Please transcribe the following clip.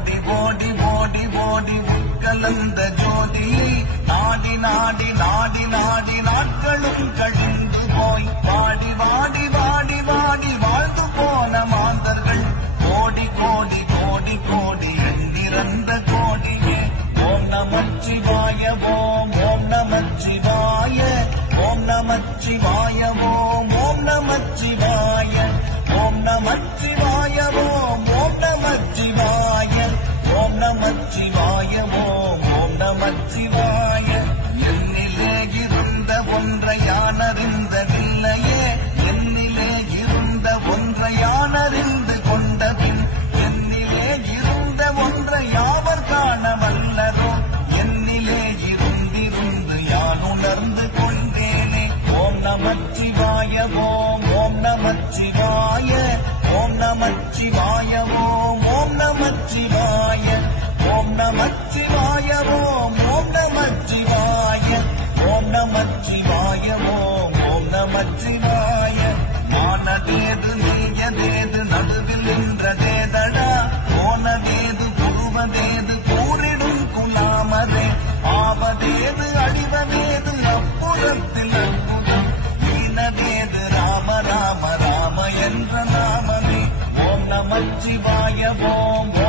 ஓடி ஓடி ஓடி ஓடி உட்கலந்த ஜோதியை நாடி நாடி நாடி நாடி நாட்களும் கழிந்து போய் வாடி வாடி வாடி வாடி வாழ்ந்து போன மாந்தர்கள் கோடி கோடி கோடி கோடி எண்ணிறந்த கோடியே ஓம் நமச்சிவாய ஓம் ஓம் நமச்சிவாய ஓம் நமச்சிவாய ஓம் ஓம் நமச்சிவாய ஓம் நமச்சிவாய ஓம் ஓம் நமச்சிவாய ஓம் நமச்சிவாய ஓம் ஓம் நமச்சிவாய என்னிலே இருந்த ஒன்றை யானறிந்ததில்லையே என்னிலே இருந்த ஒன்றை யானறிந்து கொண்டபின் என்னிலே இருந்த ஒன்றை யாவர் காண வல்லதோ என்னிலே இருந்திருந்து யான் உணர்ந்து கொண்டேனே ஓம் நமச்சிவாய ஓம் ஓம் நமச்சிவாய ஓம் நமச்சிவாய ஓம் ஓம் நமச்சிவாய ஓம் நமச்சிவாய ஓம் ஓம் நமச்சிவாய ஓம் நமச்சிவாய ஓம் ஓம் நமச்சிவாய மானதேது நீயதேது நடுவில் நின்றதேதடா போனதேது புருவதேது கூறிடும் குணாமதே ஆவதேது அழிவதேது அப்புறத்தில் அற்புதம் ஈனதேது ராம ராம ராம என்ற நாமமே ஓம் நமச்சிவாய ஓம்